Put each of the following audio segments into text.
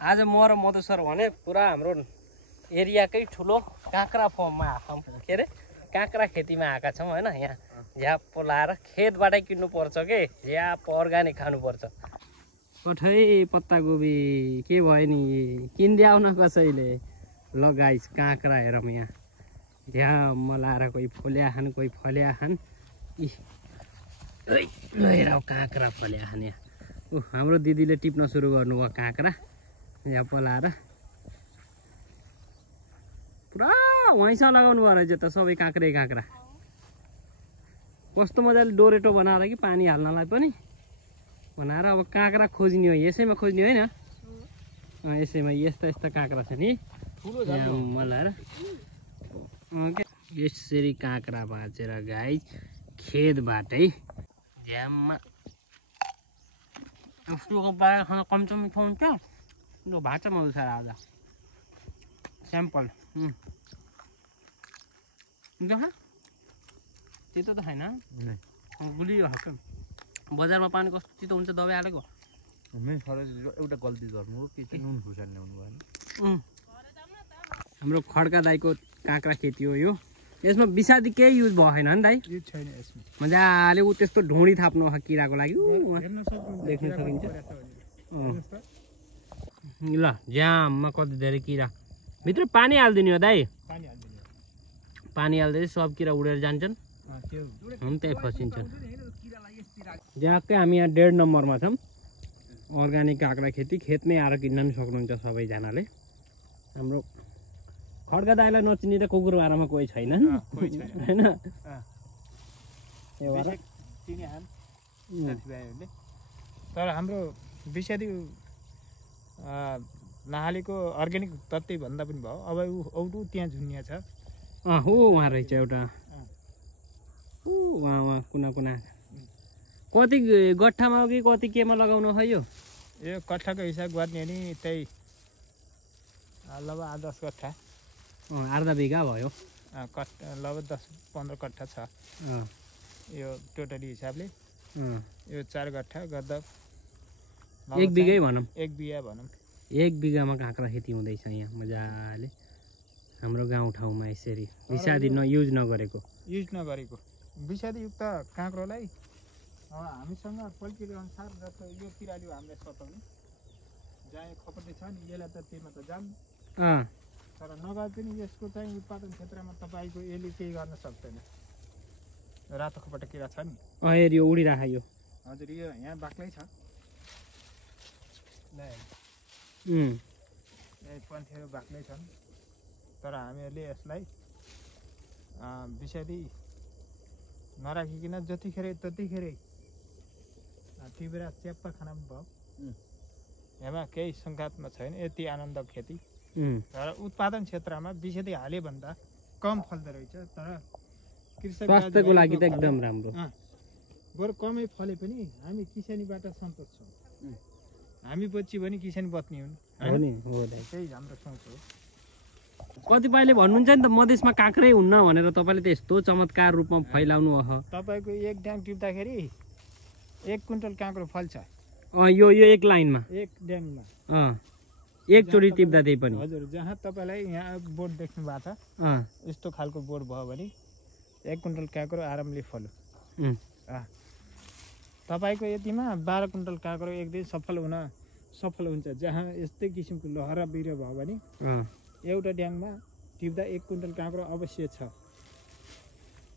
आज म र मधु सर भने पुरा हाम्रो एरियाकै ठुलो काँक्रा फर्ममा आएको के अरे काँक्रा खेतीमा आएका छौँ होइन। यहाँ झ्याप लाएर खेतबाटै किन्नु पर्छ के झ्याप अर्गानिक खानुपर्छ। कठै पत्ताकोबी के भयो नि किन्दै आउन कसैले। ल गाइस काँक्रा हेरौँ यहाँ झ्याम लाएर कोही फल्या खान कोही फल्या खान। हेरौँ काँक्रा फल्या खान यहाँ हाम्रो दिदीले टिप्न सुरु गर्नुभयो काँक्रा यहाँ पलाएर पुरा वहीँसँग लगाउनु भयो रहेछ त सबै काँक्रै काँक्रा। कस्तो मजाले डोरेटो बनाएर कि पानी हाल्नलाई पनि बनाएर अब काँक्रा खोज्ने हो यसैमा खोज्ने होइन यसैमा यस्ता यस्ता काँक्रा छ नि मलाएर यसरी काँक्रा भाँचेर गाइस खेतबाटै झ्याममा उसको बाहिर खाना कम चाहिँ मिठो हुन्छ यो भाँचामा उठाएर आज स्याम्पल त्यतो त छैन गुलियो खाएको बजारमा पानी कस्तो चितो हुन्छ दबाई हालेको। एउटा गल्ती गर्नु हो कि चाहिँ नुन खुर्सानी ल्याउनु भएन। हाम्रो खड्का दाईको काँक्रा खेती हो यो। यसमा विषादी केही युज भएन नि दाई? युज छैन यसमा। मजाले ऊ त्यस्तो ढुँडी थाप्नु किराको लागि देख्न सकिन्छ। ल जाममा कति धेरै किरा भित्र पानी हालिदिने हो दाई। पानी हाल्दै सब किरा उडेर जान्छन् हम त्यही फसिन्छन्। ज्याकै हामी यहाँ 1.5 नम्बरमा छौँ अर्गानिक काँक्रा खेती। खेतमै आएर किन्न पनि सक्नुहुन्छ सबैजनाले। हाम्रो खड्का दाइलाई नचिनी त कुकुरबारामा कोही छैन होइन। तर हाम्रो विषादी नहालेको अर्ग्यानिक तत्त्वै भन्दा पनि भयो। अब औटु त्यहाँ झुन्निया छ हो उहाँ रहेछ एउटा उहाँ कुना कुना कति गट्ठामा हो कि कति केमा लगाउनु है यो कट्ठाको हिसाब गर्ने नि त्यही लगभग 10 कट्ठा आधा बिघा भयो लगभग 10-15 कट्ठा छ यो टोटली हिसाबले। यो 4 कट्ठा गर्दा 1 बिघै भनौँ 1 बिघा भनौँ 1 बिघामा काँक्रा खेती हुँदैछ यहाँ मजाले हाम्रो गाउँठाउँमा यसरी विषादी युज नगरेको विषादीयुक्त काँक्रोलाई हामीसँग प्रक्रिया अनुसार जस्तो यो किराले हामीले सताउने जहाँ खपटी छ नि यसलाई त त्यहीमा त जाम तर नगए पनि यसको चाहिँ उत्पादन क्षेत्रमा तपाईँको यसले केही गर्न सक्दैन। रातो खपटी किरा छ नि हेर यो उडिराख यो हजुर यो यहाँ बाक्लै छ यही पन्थेहरू बाक्लै छन् तर हामीहरूले यसलाई विषादी नराखिकन जतिखेर त्यतिखेरै टिपेर च्याप्पा खाना पनि भयो। यहाँ केही शङ्कात्मक छैन यति आनन्दक खेती तर उत्पादन क्षेत्रमा विषादी हाले भन्दा कम फल्दो रहेछ। तर कृषक स्वास्थ्यको लागि त एकदम राम्रो बरु कमै फले पनि हामी किसानीबाट सन्तोष छौँ। हामी बच्ची भने किसानी बच्ने हुन् त्यही हाम्रो सोच हो। कतिपयले भन्नुहुन्छ नि त मधेसमा काँक्रै हुन्न भनेर तपाईँले त यस्तो चमत्कार रूपमा फैलाउनु हो। तपाईँको एक ड्याङ टिप्दाखेरि 1 क्विन्टल काँक्रो फल्छ यो एक लाइनमा 1 ड्याङमा एकचोटि टिप्दा त्यही पनि। हजुर जहाँ तपाईँलाई यहाँ बोर्ड देख्नु भएको छ यस्तो खालको बोर्ड भयो भने 1 क्विन्टल काँक्रो आरामले फल्यो। तपाईँको यतिमा 12 क्विन्टल काँक्रो एक दिन सफल हुन्छ। जहाँ यस्तै किसिमको लहरा बिरुवा भयो भने एउटा ड्याङमा टिप्दा 1 क्विन्टल काँक्रो अवश्य छ।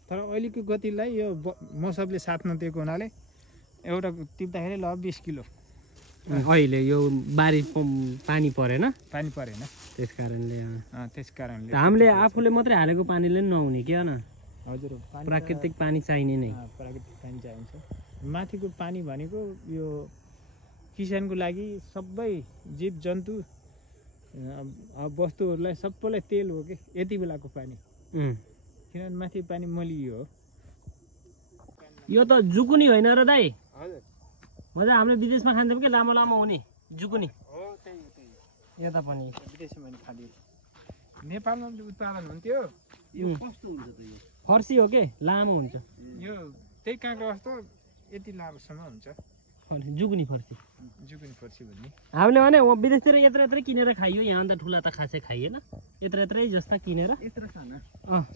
तर अहिलेको गतिलाई यो मौसमले साथ नदिएको हुनाले एउटा टिप्दाखेरि ल 20 किलो अहिले यो बारी पानी परेन त्यस कारणले हामीले आफूले मात्रै हालेको पानीले पनि नहुने क्या न। हजुर प्राकृतिक पानी चाहिने नै प्राकृतिक पानी चाहिन्छ। माथिको पानी भनेको यो किसानको लागि सबै जीव जन्तु वस्तुहरूलाई सबैलाई तेल हो कि यति बेलाको पानी किनभने माथि पानी मलियो हो। यो त जुकुनी होइन र दाइ? हजुर मजा हामीले विदेशमा खान्छौँ कि लामो लामो हुने जुकुनी हो त्यही यता पनि विदेशमा पनि खाली नेपालमा पनि उत्पादन हुन्थ्यो। यो कस्तो हुन्छ त यो फर्सी हो के लामो हुन्छ यो त्यही काँक्रो जस्तो यति लामोसम्म हुन्छ। जुगनी फर्सी जुकुनी फर्सी भन्ने हामीले भने विदेशतिर यत्रै किनेर खाइयो यहाँ अन्त ठुला त खासै खाइएन यत्रै जस्ता किनेर यत्रो खाना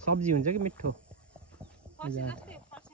सब्जी हुन्छ कि मिठो फर्सी जस्तै